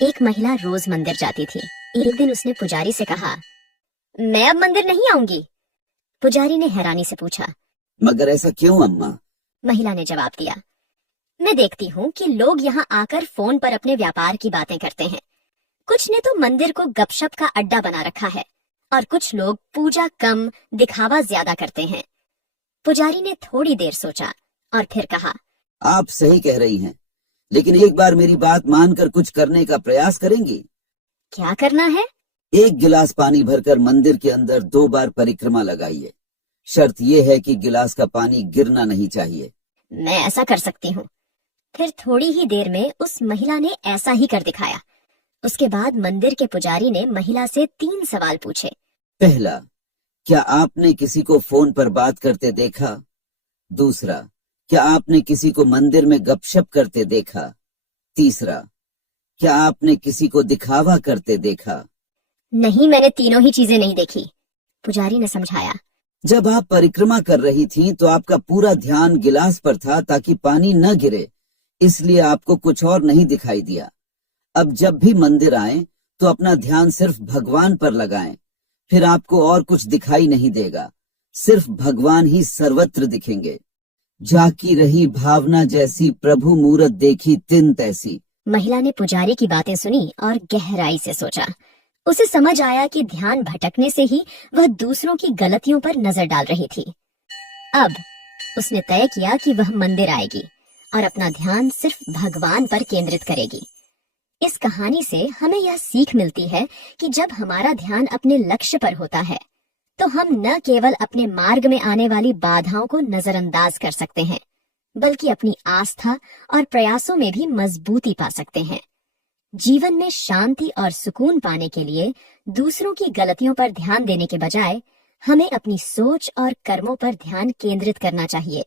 एक महिला रोज मंदिर जाती थी। एक दिन उसने पुजारी से कहा, मैं अब मंदिर नहीं आऊंगी। पुजारी ने हैरानी से पूछा, मगर ऐसा क्यों अम्मा? महिला ने जवाब दिया, मैं देखती हूँ कि लोग यहाँ आकर फोन पर अपने व्यापार की बातें करते हैं। कुछ ने तो मंदिर को गपशप का अड्डा बना रखा है और कुछ लोग पूजा कम दिखावा ज्यादा करते हैं। पुजारी ने थोड़ी देर सोचा और फिर कहा, आप सही कह रही हैं, लेकिन एक बार मेरी बात मानकर कुछ करने का प्रयास करेंगी? क्या करना है? एक गिलास पानी भरकर मंदिर के अंदर 2 बार परिक्रमा लगाइए। शर्त यह है कि गिलास का पानी गिरना नहीं चाहिए। मैं ऐसा कर सकती हूँ। फिर थोड़ी ही देर में उस महिला ने ऐसा ही कर दिखाया। उसके बाद मंदिर के पुजारी ने महिला से 3 सवाल पूछे। पहला, क्या आपने किसी को फोन पर बात करते देखा? दूसरा, क्या आपने किसी को मंदिर में गपशप करते देखा? तीसरा, क्या आपने किसी को दिखावा करते देखा? नहीं, मैंने तीनों ही चीजें नहीं देखी, पुजारी ने समझाया। जब आप परिक्रमा कर रही थीं, तो आपका पूरा ध्यान गिलास पर था ताकि पानी न गिरे, इसलिए आपको कुछ और नहीं दिखाई दिया। अब जब भी मंदिर आए तो अपना ध्यान सिर्फ भगवान पर लगाएं, फिर आपको और कुछ दिखाई नहीं देगा, सिर्फ भगवान ही सर्वत्र दिखेंगे। जाकी रही भावना जैसी, प्रभु मूरत देखी तिन तैसी। महिला ने पुजारी की बातें सुनी और गहराई से सोचा। उसे समझ आया कि ध्यान भटकने से ही वह दूसरों की गलतियों पर नजर डाल रही थी। अब उसने तय किया कि वह मंदिर आएगी और अपना ध्यान सिर्फ भगवान पर केंद्रित करेगी। इस कहानी से हमें यह सीख मिलती है कि जब हमारा ध्यान अपने लक्ष्य पर होता है तो हम न केवल अपने मार्ग में आने वाली बाधाओं को नजरअंदाज कर सकते हैं, बल्कि अपनी आस्था और प्रयासों में भी मजबूती पा सकते हैं। जीवन में शांति और सुकून पाने के लिए दूसरों की गलतियों पर ध्यान देने के बजाय हमें अपनी सोच और कर्मों पर ध्यान केंद्रित करना चाहिए।